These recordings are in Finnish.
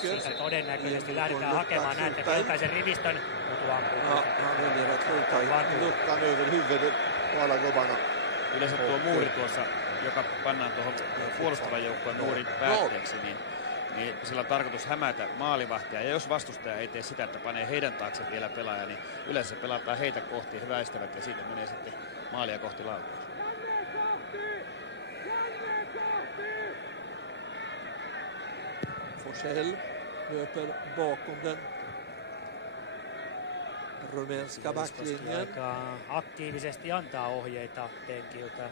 Siitä todennäköisesti lähdetään hakemaan näitä keltaisen rivistön. Mutu ampuu. Yleensä tuo muuri tuossa, joka pannaan tuohon puolustavan joukkueen muurin päätteeksi, niin sillä on tarkoitus hämätä maalivahtia. Ja jos vastustaja ei tee sitä, että panee heidän taakse vielä pelaaja, niin yleensä pelataan heitä kohti, he väistävät ja siitä menee sitten maalia kohti laukaus. Forsell löper bakom den rumänska backlinjen. Aika aktiivisesti antaa ohjeita penkiltä.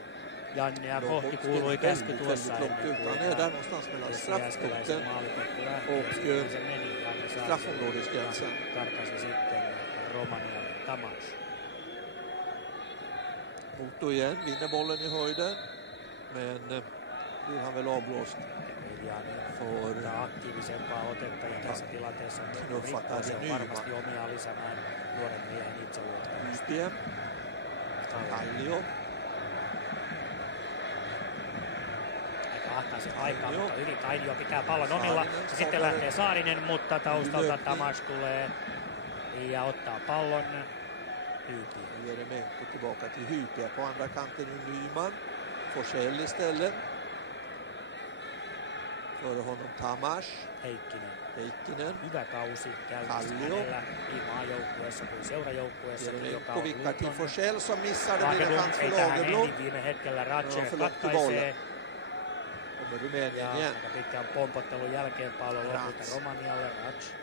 Jannea kohti kuului käsky tuossa ennen kuin jääskeläisen maalipekki lähti ja se meni straffområdesgränsen. Karkasi sitten Romanialle Tamas. Moto igen, vinner bollen i höjden, men blir han väl avblåst. Ottaa aktiivisempaa otetta ja tässä tilanteessa se on varmasti omiaan lisäämään nuoren miehen itseluottamusta. Kallio. Aika ahtaisen aikaa, mutta hyvin Tainio pitää pallon omilla. Sitten lähtee Saarinen, mutta taustalta Tamas tulee ja ottaa pallon. Hypiä. Jeremenko tillbaka till Hypiä. På andra kanten Nyman. Forsell istället. Före honom Tamas. Heikkinen. Hyvä kausi käynnissä hänellä niin maajoukkueessa kuin seurajoukkueessa. Jeremenko vikkar till Forsell som missar. Det blir en chans för Lagerblom. Viime hetkellä Ratche katkaisee. Kommer Rumänien igen. Aika pitkään pompottelun jälkeen pallo lopulta Romanialle. Ratche.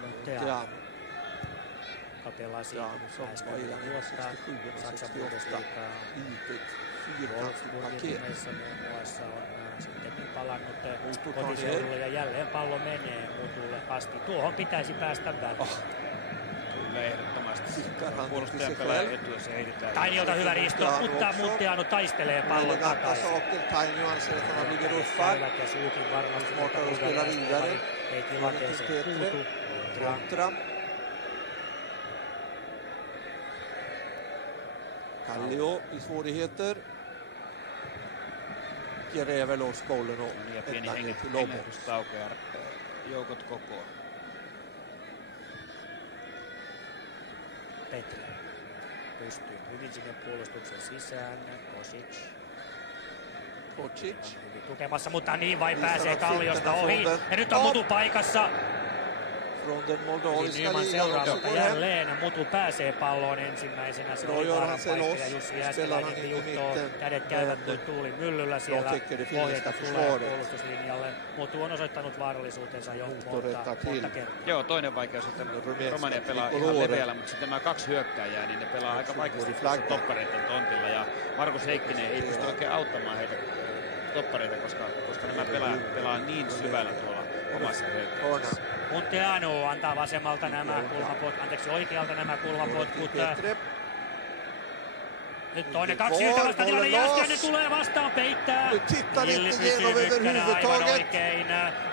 Monteano. Pelasi äsken vuotta Saksan Bundesliigaa. Wolfsburgin nimessä muun muassa on sitten palannut kotiseudulle ja jälleen pallo menee Mutulle asti. Tuohon pitäisi päästä väliin. Kyllä ehdottomasti. Puolustajan pelaajan etuessa heitetään. Tainiolta hyvä riisto, mutta Monteano taistelee pallon takaisin. Käyvät ja Suukin varmasti, mutta Bulgarian ei tilanteeseen puutu. Kontra. Kallio i svårigheter. Gräver loss bollen och pieni hengähdystauko ja joukot kokoa. Petri pystyy hyvin sinne puolustuksen sisään. Kosic. Hyvin tukemassa, mutta niin vain pääsee Kalliosta ohi. Ja nyt on Mutu paikassa. Nyman seuraavalta jälleen. Mutu pääsee palloon ensimmäisenä. Se oli vaaran paikka ja Jussi Jääskeläinen viuttoo. Kädet käyvät kuin tuuli myllyllä siellä. Ohjeita tulee puolustuslinjalle. Mutu on osoittanut vaarallisuutensa jo monta kertaa. Joo, toinen vaikeus, että Romania pelaa ihan leveällä, mutta sitten nämä kaksi hyökkääjää, niin ne pelaa aika vaikeasti toppareiden tontilla. Ja Markus Heikkinen ei pysty oikein auttamaan heitä toppareita, koska nämä pelaajat pelaa niin syvällä tuolla omassa hyökkäyksessä. Monteano antaa vasemmalta nämä oikealta nämä kulmapotkut. Nyt toinen 2-1 vastatilanne, Jääskeläinen tulee vastaan, peittää. Hilli pysyy mykkänä aivan oikein.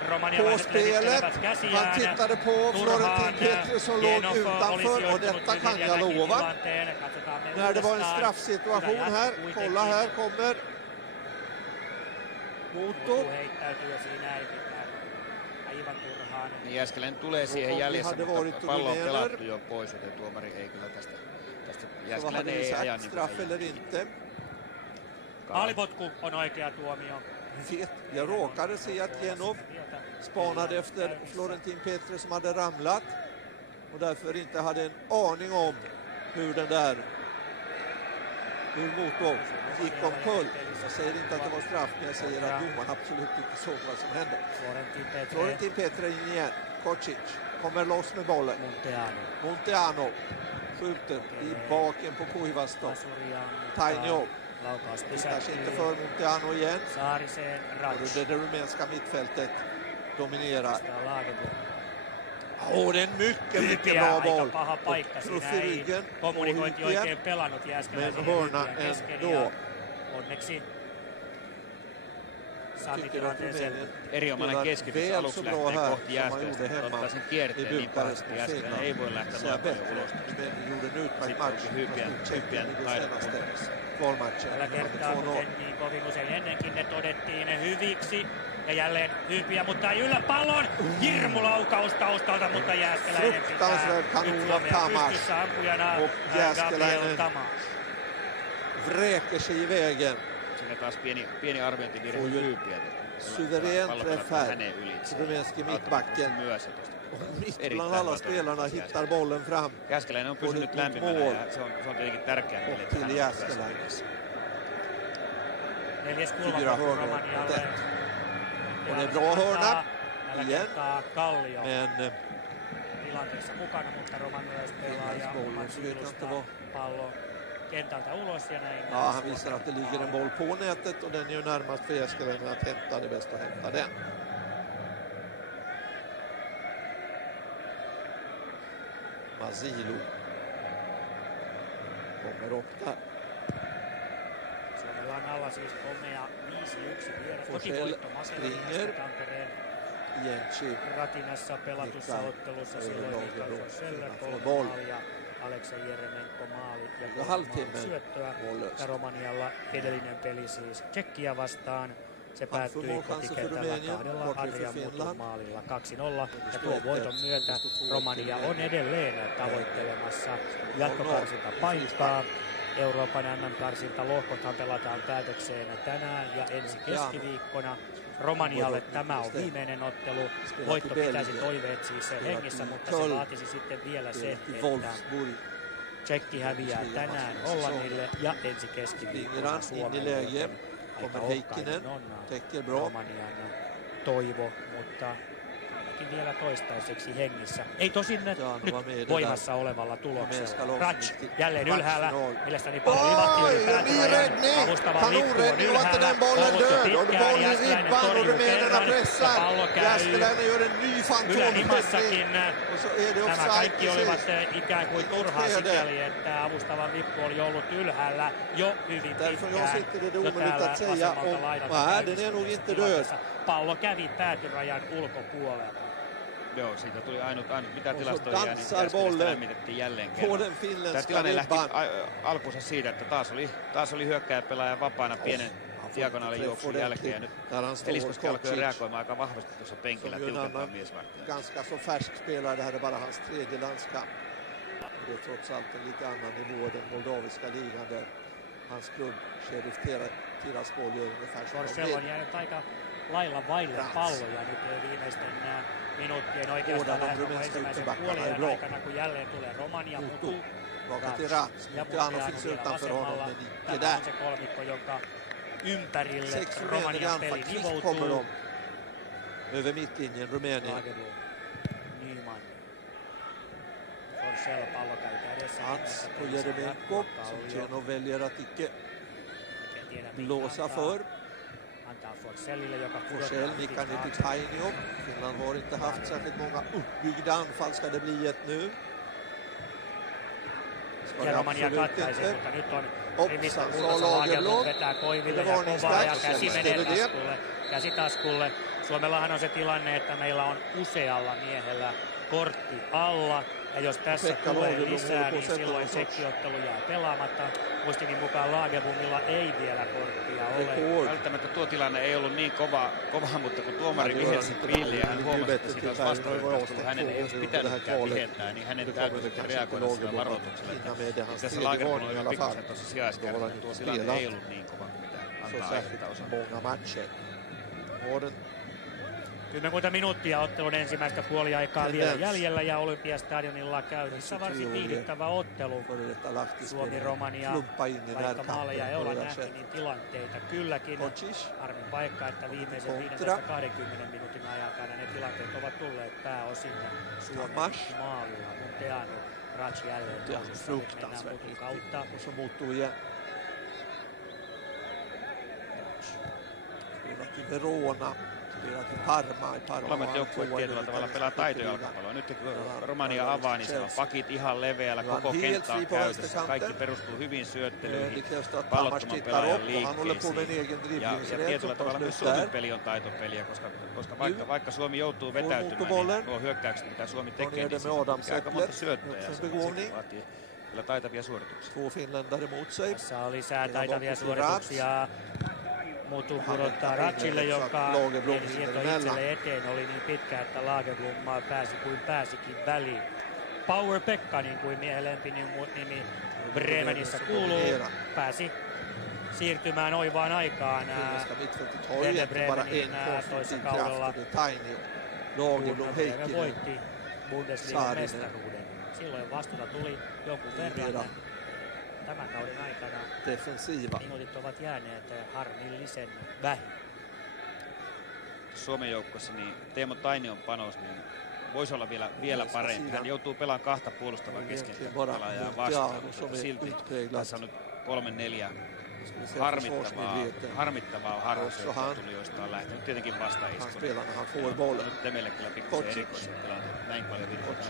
Romanialaiset levittelevät käsiään. Turhaan Jenov olisi joutunut hyvin vieläkin tilanteen. Katsotaan me när det var en straffsituation här, kolla här kommer Mutu. Heittäytyy siinä ei mitään. Aivan turhaan. Niin Jääskeläinen tulee siihen jäljessä, mutta pallo on pelattu jo pois, joten tuomari ei kyllä tästä Jääskeläinen ei aja niin. Maalipotku on oikea tuomio. Jag råkade se att Jenov spanade efter Florentin Petri som hade ramlat och därför inte hade en aning om hur Mutu gick omkull. Jag säger inte att det var straff, men jag säger att domaren absolut inte såg vad som hände. Florentin Petri in igen. Kocic kommer loss med bollen. Monteano skjuter i baken på Kuivasto. Tainio hittar sig inte för Monteano igen. Och det rumänska mittfältet dominerar. Det är en mycket bra boll. Paha paikka siinä ei kommunikointi oikein pelannut Jääskeläisen ändå. Onneksi saatiin tilanteen sen. Erinomainen keskitys aluksi lähtee kohti Jääskeläistä. Ottaa sen kierteen niin paljon, että Jääskeläinen ei voi lähteä noin paljon ulos. Sitten Hypiän taidon kuntarissa. Tällä kertaa, kuten niin kovin usein ennenkin ne todettiin hyviksi. Ja jälleen Hyypiä, mutta ei yllä pallon. Hirmulaukaus taustalta, mutta Jääskeläinen pitää. Nyt Suomea pystyssä ampujana Gabriel Tamas. Vräker sig i vägen. Siinä taas pieni arviointivirhe Hyypiä. Suverän träff här. Rumänski mittbacken. Mitt bland alla spelarna hittar bollen fram. Jääskeläinen on pysynyt lämpimänä ja se on tietenkin tärkeää. Till Jääskeläinen. Neljäs kulma Romanialle. Och det är bra hörna igen. Kallio men tilanteessa mukana, mutta romanialaispelaaja pallo kentältä ulos ja näin. Ja, han visar att det ligger en boll på nätet och den är ju närmast för Jääskeläinen att hämta. Det är bäst att hämta den. Masilu kommer upp där. Suomella on alla siis komea 5-1 vielä. Kotivoitto Macedoniasta Tampereen Ratinassa pelatussa ottelussa silloin Mikael Forssell 3 maalia, Aleksei Jeremenko maali ja 3 syöttöä. Ja Romanialla edellinen peli siis Tšekkiä vastaan. Se päättyi kotikentällä 2 Adrian Mutun maalilla 2-0. Ja tuon voiton myötä Romania on edelleen tavoittelemassa jatkokarsinta paikkaa. Euroopan MM-karsinta lohkothan pelataan päätökseen tänään ja ensi keskiviikkona. Romanialle tämä on viimeinen ottelu. Voitto pitäisi toiveet siis hengissä, mutta se vaatisi sitten vielä se, että Tšekki häviää tänään Hollannille ja ensi keskiviikkona Suomelle. Aika ohkainen on Romanian toivo, mutta ainakin vielä toistaiseksi hengissä. Ei tosin nyt voimassa olevalla tuloksella. Ratch jälleen ylhäällä. Mielestäni paljon livattiin päätyrajan. Avustava Mikko on ylhäällä. Ollut jo pitkään. Jääskeläinen torjuu kerran. Ja pallo käy ylärimassakin. Nämä kaikki olivat ikään kuin turhaa sikäli, että avustava Mikko oli ollut ylhäällä jo hyvin pitkään. Jo täällä vasemmalta laidalta. Pallo kävi päätyrajan ulkopuolella. Joo, siitä tuli ainut mitä tilastoja jää, niin Jääskeläistä lämmitettiin jälleen kerran. Tämä tilanne lähti alkuunsa siitä, että taas oli hyökkääjäpelaaja vapaana pienen diagonaalin juoksun jälkeen. Ja nyt Eliskoski alkoi reagoimaan aika vahvasti tuossa penkillä tiukentaa miesvarttia. Ganska så färsk spelare, det här är bara hans 3:e landskamp. Det är trots allt en lite annan nivå den moldaviska ligan där hans klubb Sheriff Tiraspol gör ungefär som Forssell on jäänyt aika lailla vaille palloja nyt viimeisten minuuttien oikeastaan lähes ensimmäisen puolien aikana, kun jälleen tulee Romania, Mutu, Ratch ja Muteanu vielä vasemmalla. Tämä on se kolmikko, jonka ympärille Romanian peli nivoutuu. Över mittlinjen Rumänien. Nyman. Forssell pallo käy kädessä. Hans på Jeremenko, som Tjeno väljer att icke blåsa för. Forsellille, joka Forssell nickar ner till Tainio. Finland har inte haft särskilt många uppbyggda anfall. Ska det bli ett nu? Ja Romania katkaisee, mutta nyt on rivistä kultassa Lagerlund vetää Koiville ja kovaa ja käsi menee käsitaskulle. Suomellahan on se tilanne, että meillä on usealla miehellä kortti alla. Ja jos tässä tulee lisää, niin silloin sekkiottelu jää pelaamatta. Muistini mukaan Lagerlundilla ei vielä korttia ole. Välttämättä tuo tilanne ei ollut niin kova, mutta kun tuomari vihelsi Biille ja hän huomasi, että siitä olisi vastaanottoa, hänen ei olisi pitänytkään viheltää, niin hänen täytyy sitten reagoida sillä varoituksella. Tässä Lagerlund oli jo pikkusen tuossa sijaiskärjellä. Tuo tilanne ei ollut niin kova kuin mitä antaa aihetta osata. 10 minuuttia ottelun ensimmäistä puoliaikaa vielä jäljellä ja Olympiastadionilla käynnissä varsin viihdyttävä ottelu. Suomi-Romania, vaikka maaleja ei olla nähty, niin tilanteita kylläkin. Harmi paikka, että viimeisen 15-20 minuutin aikana ne tilanteet ovat tulleet pääosin Suomen maalilla. Muteanu, Ratch jälleen nousussa, nyt mennään Mutun kautta. Verona. Molemmat joukkueet tietyllä tavalla pelaa taitojalkapalloa. Nyt kun Romania avaa, niin siellä on pakit ihan leveällä, koko kenttä on käytössä. Kaikki perustuu hyvin syöttelyihin, pallottoman pelaajan liikkeisiin. Ja tietyllä tavalla myös Suomen peli on taitopeliä, koska vaikka Suomi joutuu vetäytymään, niin nuo hyökkäykset, mitä Suomi tekee, niin se aika monta syöttöä. Se vaatii kyllä taitavia suorituksia. Tässä on lisää taitavia suorituksia. Mutu pudottaa Ratchille, joka siirto itselle eteen oli niin pitkä, että Lagerblom pääsi kuin pääsikin väliin. Power Pekka, niin kuin miehen lempinimi Bremenissä kuuluu, pääsi siirtymään oivaan aikaan Werder Bremenin toisessa kaudella, kun Bremen voitti Bundesliigan mestaruuden. Silloin vastuuta tuli jonkun verran. Tämän kauden aikana minuutit ovat jääneet harmillisen vähin. Suomen joukkueessa niin Teemu Tainion panos niin voisi olla vielä parempi. Hän joutuu pelaamaan kahta puolustavaa keskipelaajaa vastaan, mutta silti tässä on nyt 3-4 harmittavaa harrastelua tuli, joista on lähtenyt tietenkin vastaiskun. Nyt Temelle kyllä pikkusen erikoisen tilanteen, näin paljon virheitä.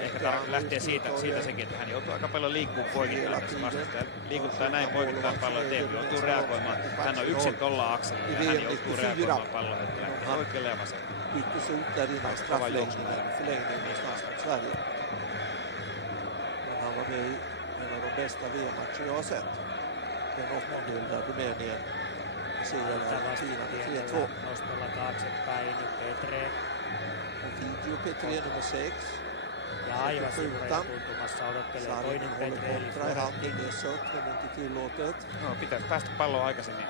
Ehkä lähtee siitä sekin, että hän joutuu aika paljon liikkuu poikittain tässä vastustaja. Liikuttaa näin poikittain palloa ja Teemu joutuu reagoimaan. Hän on yksin tolla akselilla ja hän joutuu reagoimaan pallon hetkellä oikealle ja vasemmalla. Byttes ut där innan straffläggningen, förlängningen mot Sverige. Men han var med i en av de bästa VM-matcher jag har sett. Den åttondel där Rumänien segrade Argentina med 3-2. Nostolla taaksepäin Petre. Video Petre nummer 6. Ja aivan sivureja tuntumassa odottelee toinen Petre eli Florentin. No, pitäisi päästä palloa aikaisemmin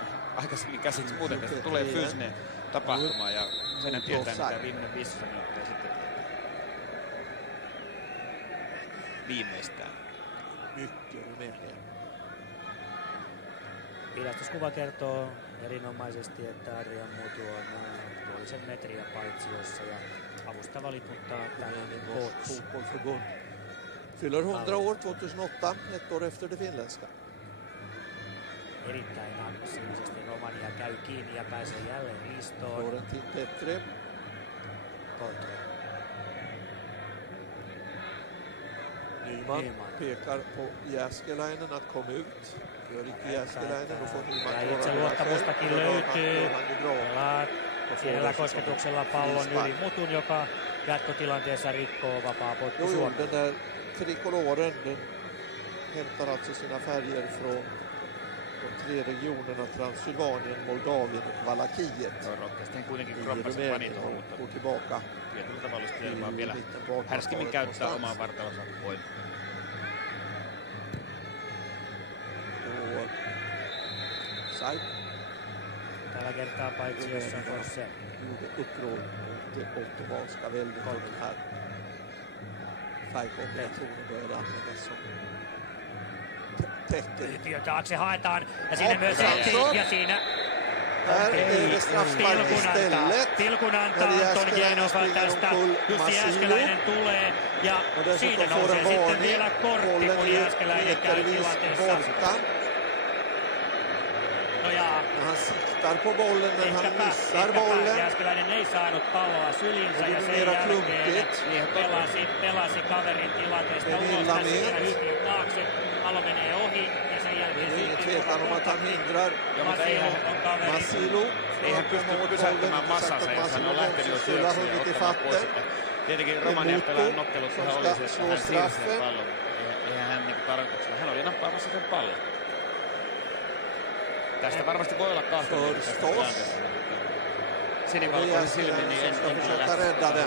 käsiksi, muuten tästä tulee fyysinen tapahtuma ja sen tietää, mitä viimeinen 15 minuuttia sitten viimeistään. Pilastuskuva kertoo erinomaisesti, että Adrian Mutu on puolisen metriä paitsiossa ja avustava liputtaa tällainen fotbollförbund. Fyller 100 år 2008, ett år efter det finländska. Erittäin aggressiivisesti Romania käy kiinni ja pääsee jälleen riistoon. Florentin Petre. Nyman pekar på Jääskeläinen att komma ut. Gör inte Jääskeläinen och får Nyman ja itseluottamustakin löytyy. Pelaa pienellä kosketuksella pallon yli Mutun, joka jatkotilanteessa rikkoo vapaa potku Suomen. Den där trikoloren, den hämtar alltså sina färger från de 3 regionerna Transylvanien, Moldavien och Valakiet. Sitten kuitenkin kroppansa pani tuohon, mutta går tillbaka. Tietyllä tavalla sitten vaan vielä härskimmin käyttää omaa vartalonsa voimaa. Sai. Tällä kertaa paitsi jossain Forssell. Uppror mot ottomanska väldigt och den här färgkombinationen började användas som tecken. Yhtiö taakse haetaan ja siinä myös ehtii ja siinä Tilkun antaa Anton Genova tästä. Jussi Jääskeläinen tulee ja siitä nousee sitten vielä kortti, kun Jääskeläinen käy tilanteessa. No jaa. Han siktar på bollen men han missar bollen. Jääskeläinen ei saanut palloa sylinsä ja sen jälkeen pelasi kaverin tilanteesta ulos tässä ja yhtiön taakse. Pallo menee ohi ja sen jälkeen Masilu. Ei hän pysty pysäyttämään massansa, jos hän on lähtenyt jo syöksi ja ottamaan pois. Tietenkin Romania pelaa nokkelut, kun hän oli se, että hän siirsi sen pallon. Eihän hän niin tarkoituksella. Hän oli nappaamassa sen pallon. Tästä varmasti voi olla kahta. Sinivalkoinen silmin, niin en lähtisi.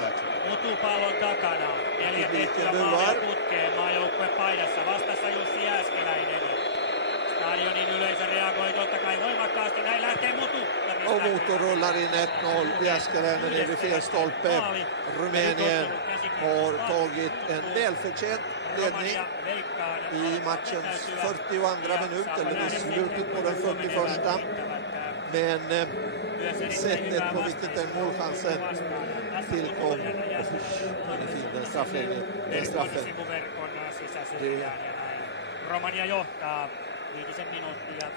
Mutu pallon takana. 4 tehtyä maalia putkeen maajoukkue paidassa. Vastassa Jussi Jääskeläinen. Stadionin yleisö reagoi totta kai voimakkaasti. Näin lähtee Mutu. Och Mutu rullar in 1-0. Jääskeläinen är vid fel stolpe. Rumänien har tagit en välförtjänt ledning i matchens 42 minut, eller i slutet på den 41. Men sättet på vilket den målchansen tillkom och fick den straffläggningen, den straffen. Romania johtaa 5 minuuttia.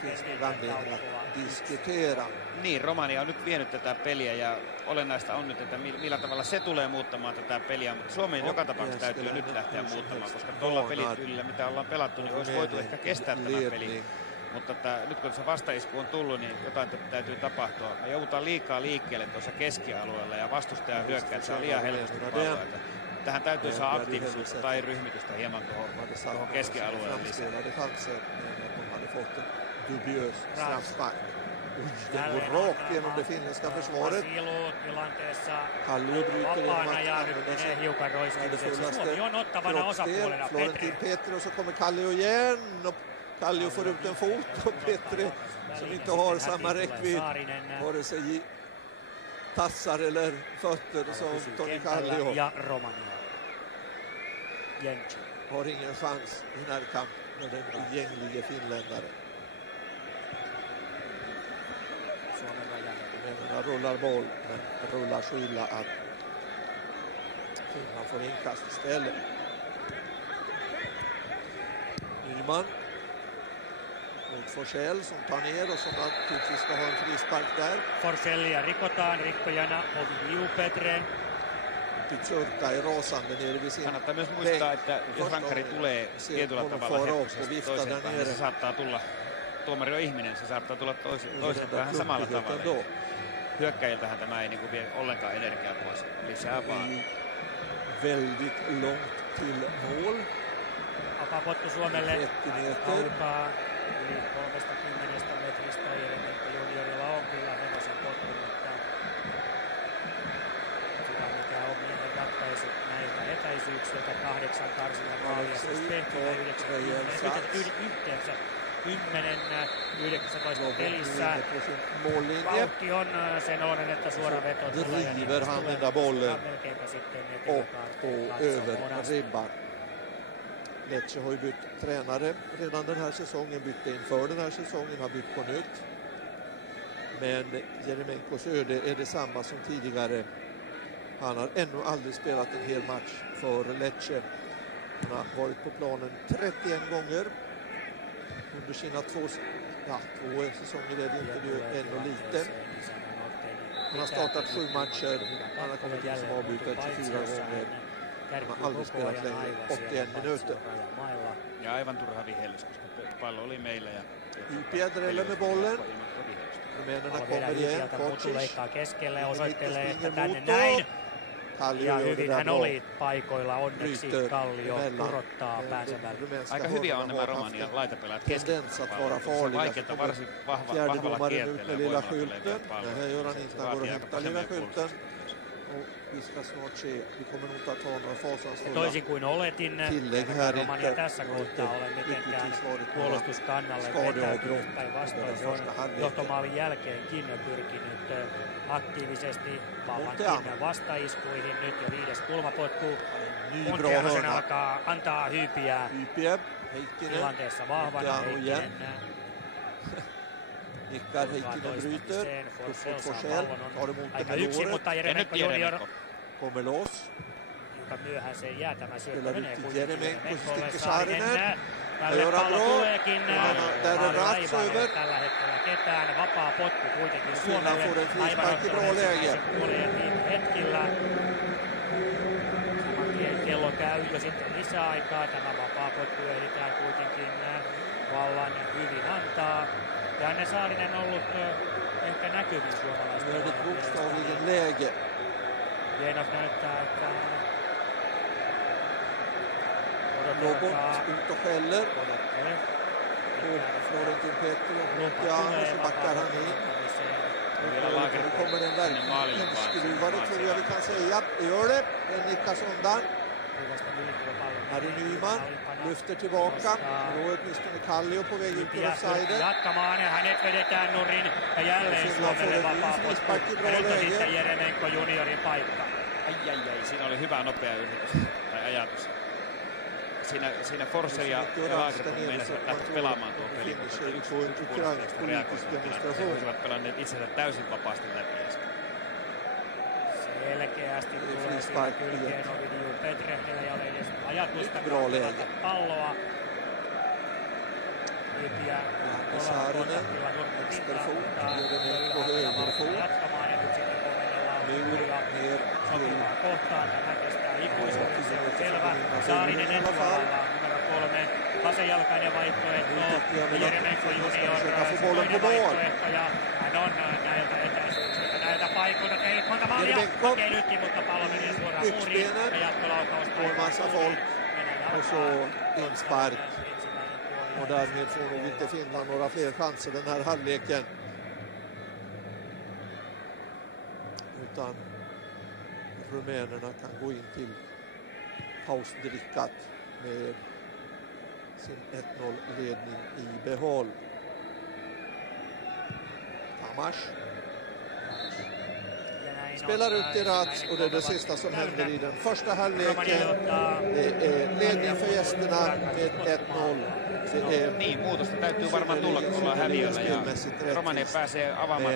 Diskutera. Niin, Romania on nyt vienyt tätä peliä ja olennaista on nyt, että millä tavalla se tulee muuttamaan tätä peliä, mutta Suomen joka tapauksessa täytyy nyt lähteä muuttamaan, koska tuolla pelityylillä, mitä ollaan pelattu, niin olisi voitu ehkä kestää tämä peli. Mutta nyt kun se vastaisku on tullut, niin jotain täytyy tapahtua. Me joudutaan liikaa liikkeelle tuossa keskialueella ja vastustajan hyökkäät saa liian helposti palloa. Tähän täytyy saada aktiivisuutta tai ryhmitystä hieman tuohon keskialueelle lisää. dubiös straffspark. Den går rakt genom det finländska försvaret. Kallio bryter genom att använda sig av det fullaste kroppsdel. Florentin Petri och så kommer Kallio igen. Och Kallio får ut en fot och Petri som inte har samma räckvidd. Vare sig tassar eller fötter som Toni Kallio. Har ingen chans i närkamp med den gänglige finländare. Männen rullar boll, men rullar så illa att Finland får inkast istället. Nyman mot Forsell som tar ner och som naturligtvis ska ha en frispark där. Forsellia rikotaan, rikkojana Ovidiu Petre. Pitsurkka ei rasande nere vid sin kannattaa myös muistaa, että jos rankkari tulee tietyllä tavalla hetkisesti toiseen päähän, se saattaa tulla, tuomari on ihminen, se saattaa tulla toiseen päähän samalla tavalla. Hyökkäjiltähän tämä ei niin kuin vie ollenkaan energiaa pois, lisää vaan. Väldigt långt till mål. Apapottu Suomelle kaukaa yli 30 metristä. Jeremenko juniorilla on kyllä hevosen pottu, mutta sitä mikä on miehen ratkaisu näiltä etäisyyksiltä 8 karsilla maalia. Siis tehtyä 19 pelissä. Vauhti on sen oloinen, että suora veto tulee. Driver han den där bollen och över ribban. Lecce har ju bytt tränare redan den här säsongen, bytte inför den här säsongen, har bytt på nytt. Men Jeremenkos öde är detsamma som tidigare. Han har ännu aldrig spelat en hel match för Lecce. Han har varit på planen 31 gånger under sina två säsonger, är det inte det ännu lite. Han har startat 7 matcher, han har kommit in som avbytare 24 gånger. Han har aldrig spelat längre, 81 minuter. Ja aivan turha vihellys, koska pallo oli meillä. Ypiä dreller med bollen. Rumänerna kommer igen, Kocic. Leikkaa keskelle ja osoittelee, että tänne näin. Ja hyvin hän oli paikoilla, onneksi Kallio kurottaa päänsä väliin. Aika hyviä on nämä Romanian laitapelaat keskipalloilla. Se on vaikeaa varsin vahvalla kierteellä ja voimalla tulee vielä palloa. Se vaatii Vi ska snart se, vi kommer nog inte att ha några fasansfulla toisin kuin oletin, Romania tässä kohtaa ole mitenkään puolustuskannalle vetäytynyt päinvastoin. Se on johtomaalin jälkeenkin pyrkinyt aktiivisesti vallankin vastaiskuihin. Nyt jo 5. kulmapotku. Montianosen alkaa antaa Hyypiä tilanteessa vahvana. Heikkinen. Nickar, Heikkinen bryter. Forsell tar emot aika yksin, mutta Jeremenko junior kommer loss. Joka myöhäiseen jää tämä syöttö menee Jeremenkolle Saarinen. Tälle pallo tuleekin. Tällä hetkellä ketään. Vapaa potku kuitenkin Suomelle. Aivan ottelussa puolien hetkillä. Saman tien kello käy jo sitten lisäaikaa. Tämä vapaa potku ehditään kuitenkin vallan hyvin antaa. Janne Saarinen on ollut ehkä näkyvin suomalaisten. Väldigt bokstavligen läge. Jenov näyttää, että Robot ut och skäller. Florentin Petri och Montiano, så backar han in. Nu kommer en verkligen inskruvare, tror jag vi kan säga. Gör det. Den nickas undan. Här är Nyman. Lyfter tillbaka. Då är åtminstone Kallio på väg ut på offsiden. Jatkamaan, hänet vedetään nurin ja jälleen Suomelle vapaa potku. Nyt on sitten Jeremenko juniorin paikka. Ai, siinä oli hyvä nopea yritys tai ajatus. Siinä Forsell ja Lagerblom meinasivat lähteä pelaamaan tuon pelin, mutta yksi puolusteista reagoivat tilanteeseen. He olisivat pelanneet itsensä täysin vapaasti läpi. Selkeästi tulee siinä kylkeen Ovidiu Petre, ei ole edes ajatusta kontrollata palloa. Hypiä kontaktilla Nurmetin kautta jatkamaan ja nyt sitten komennellaan Muuria sopivaan kohtaan. Tämä kestää ikuisuuden, se on selvä. Saarinen etualalla numero 3, vasenjalkainen vaihtoehto. Jeremenko junior toinen vaihtoehto ja hän on näiltä etäisyyksiltä. Näiltä paikoilta ei monta maalia hakee nytkin, mutta pallo menee suoraan muuriin ja jatkolaukaus. Och så inspark. Och därmed får nog inte Finland några fler chanser den här halvleken. Utan rumänerna kan gå in till pausdrickat med sin 1-0-ledning i behåll. Tamas spelar ut i Rats och det är det sista som händer i den första halvleken. Det är ledning för gästerna med 1-0. Niin, muutosta täytyy varmaan tulla, kun ollaan häviöllä ja Romania pääsee avaamaan